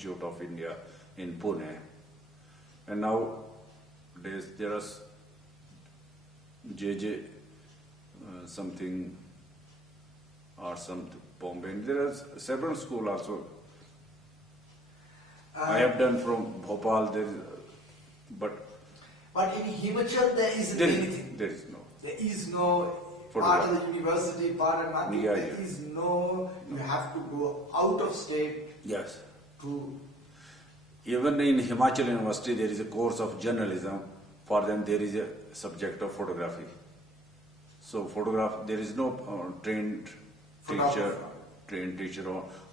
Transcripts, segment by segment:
Institute of India in Pune. And now there are JJ something or something Bombay. And there are several schools also. I have done from Bhopal. But in Himachal there isn't anything. There is no. There is no part of the university, part of nothing. Yeah, there is no. You have to go out of state. Yes. Even in Himachal University, there is a course of journalism. For them, there is a subject of photography. So, there is no trained teacher.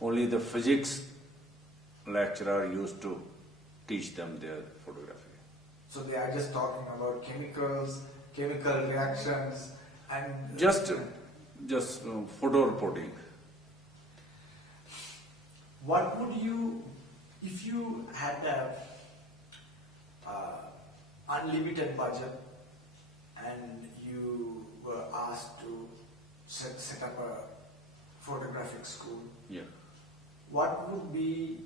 Only the physics lecturer used to teach them their photography. So they are just talking about chemicals, chemical reactions, and just photo reporting. What would you, if you had a unlimited budget and you were asked to set up a photographic school? Yeah. What would be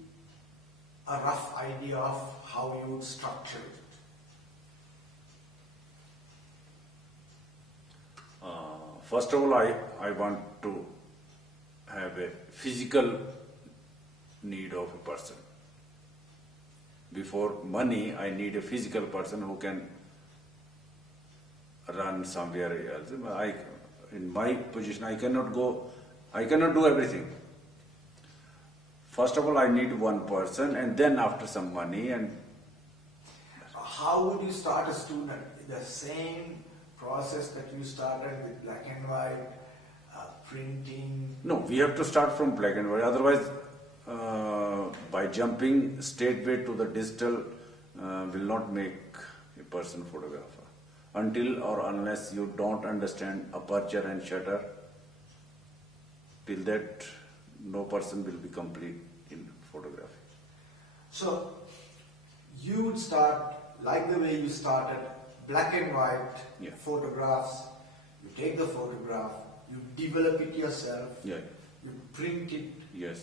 a rough idea of how you would structure it? First of all, I want to have a physical need of a person. Before money, I need a physical person who can run somewhere else. In my position, I cannot do everything. First of all, I need one person, and then after some money. And how would you start a student? The same process that you started with black and white, printing? No, we have to start from black and white. Otherwise, by jumping straightway to the digital will not make a person photographer. Until or unless you don't understand aperture and shutter, till that no person will be complete in photography. So, you would start like the way you started, black and white photographs. You take the photograph, you develop it yourself, you print it, you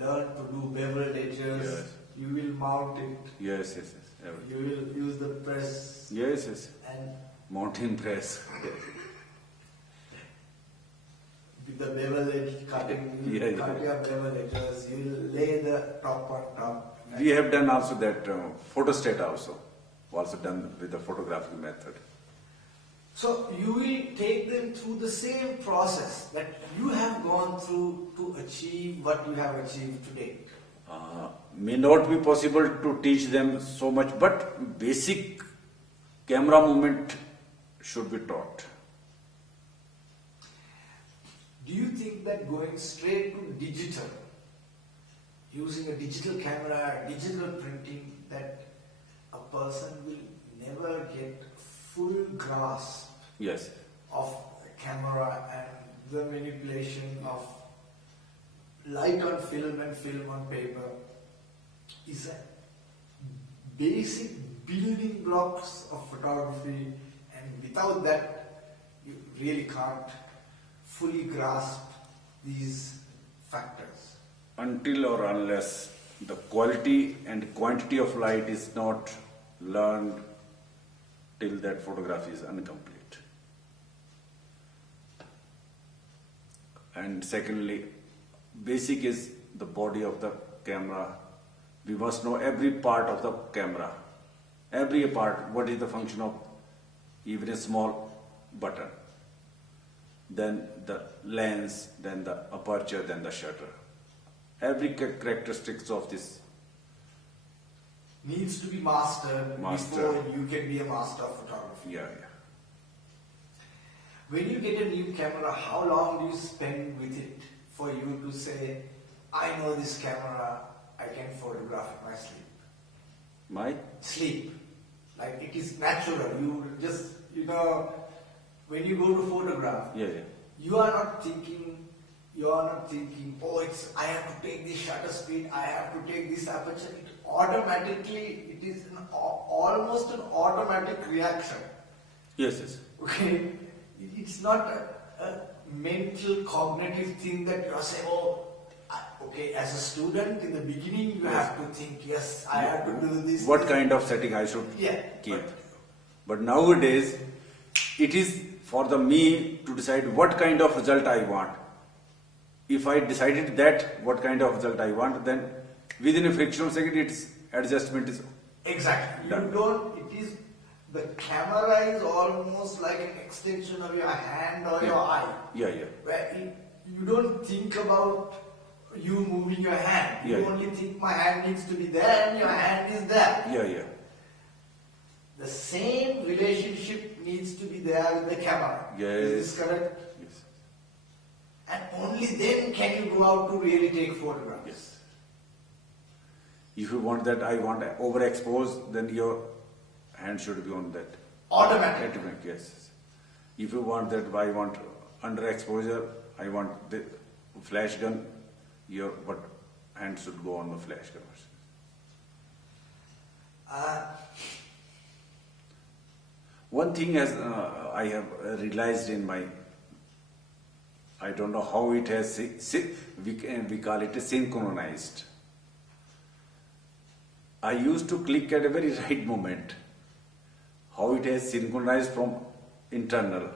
learn to do beveled edges, you will mount it, you will use the press, and mounting press. With the bevel edge cutting, cut your bevel edges, you will lay the top on top. We have done also that photostat also done with the photographic method. So you will take them through the same process that you have gone through to achieve what you have achieved today. May not be possible to teach them so much, but basic camera movement should be taught. Do you think that going straight to digital, using a digital camera, digital printing, that a person will never get full grasp of the camera and the manipulation of light on film and film on paper? Is a basic building blocks of photography, and without that you really can't fully grasp these factors. Until or unless the quality and quantity of light is not learned, till that photography is incomplete. And secondly, basic is the body of the camera. We must know every part of the camera. Every part, what is the function of even a small button. Then the lens, then the aperture, then the shutter. Every characteristics of this needs to be mastered before you can be a master of photography. When you get a new camera, how long do you spend with it for you to say, I know this camera, I can photograph in my sleep? My? Sleep. Like it is natural. You just, when you go to photograph, you are not thinking, oh, I have to take this shutter speed, I have to take this aperture. Automatically, it is almost an automatic reaction. Okay? It's not a mental, cognitive thing that you are saying, oh, okay, as a student, in the beginning, you have to think, yes, I have to do this. What kind of setting I should Yeah, keep. But nowadays, it is for the me to decide what kind of result I want. If I decided that what kind of result I want, then within a fractional second, its adjustment is Exactly. You done. don't, it is, the camera is almost like an extension of your hand or your eye. Yeah, yeah. Where you don't think about you moving your hand. You Yeah. only think my hand needs to be there and your hand is there. Yeah, yeah. The same relationship needs to be there with the camera. Yes. Is this correct? Yes. And only then can you go out to really take photographs. Yes. If you want that, I want overexpose, then your hand should be on that. Automatic. Automatic, yes. If you want that, I want underexposure, I want the flash gun, your hand should go on the flash gun. One thing as I have realized in my, I don't know how it has, we call it synchronized. I used to click at a very right moment. How it has synchronized from internal.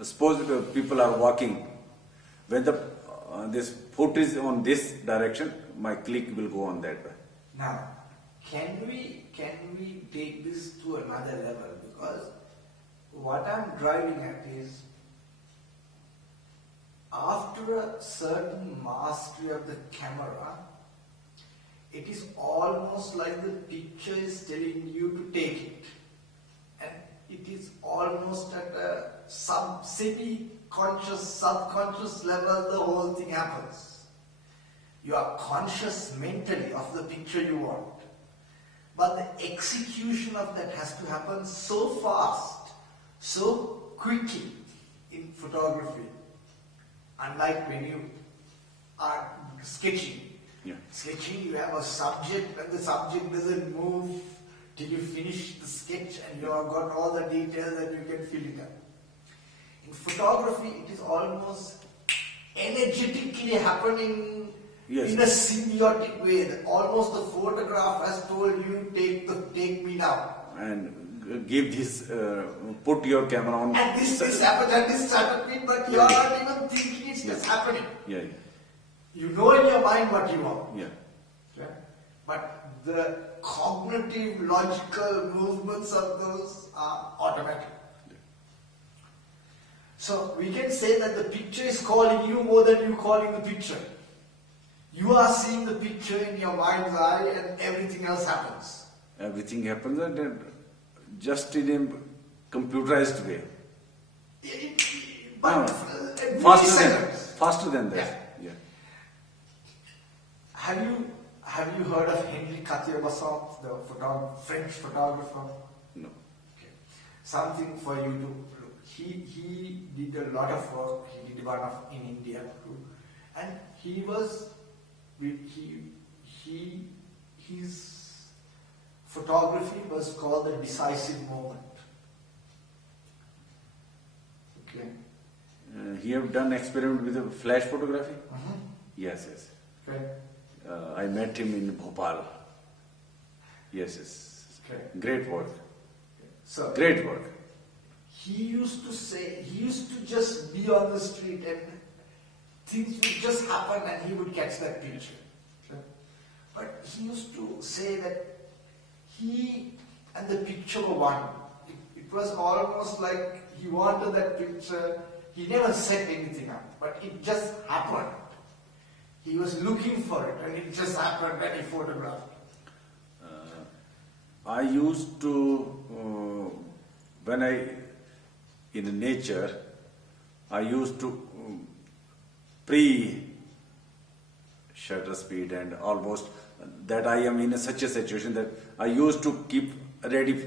Suppose people are walking. When the this foot is on this direction, my click will go on that way. Now, can we take this to another level? Because what I'm driving at is, after a certain mastery of the camera, it is almost like the picture is telling you to take it. And it is almost at a semi-conscious, subconscious level, the whole thing happens. You are conscious mentally of the picture you want. But the execution of that has to happen so fast, so quickly in photography. Unlike when you are sketching. Yeah. Sketching, you have a subject and the subject doesn't move till you finish the sketch and you have got all the details and you can fill it up. In photography, it is almost energetically happening Yes. in a symbiotic way. That almost the photograph has told you, take me now. And give this, put your camera on. And this happened and this happened, but you are not even thinking, it's just happening. Yeah, yeah. You know in your mind what you want. Yeah. Okay? But the cognitive, logical movements of those are automatic. So we can say that the picture is calling you more than you calling the picture. You are seeing the picture in your mind's eye and everything else happens. Everything happens and just in a computerized way. But Faster than that. Yeah. Yeah. Have you heard of Henri Cartier-Bresson, the French photographer? No. Okay. Something for you to look. He did a lot of work. He did one in India too, and his photography was called the decisive moment. Okay. He have done experiment with flash photography? Mm-hmm. Yes, yes. Okay. I met him in Bhopal. Yes, yes. Okay. Great work. So Great work. he used to just be on the street and things would just happen and he would catch that picture. Okay. But he used to say that he and the picture were one. It was almost like he wanted that picture. He never set anything up, but it just happened. He was looking for it and it just happened and he photographed. I used to, when in nature, I used to pre-shutter speed and almost that I am in such a situation that I used to keep ready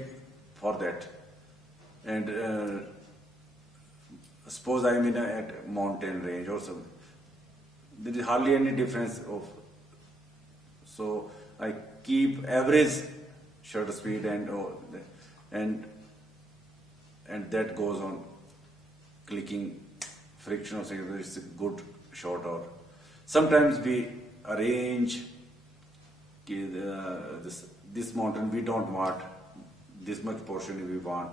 for that. And suppose I am at a mountain range or something. There is hardly any difference of, so I keep average shutter speed and that goes on clicking friction or something. It's a good shot. Or sometimes we arrange this mountain we don't want, this much portion we want.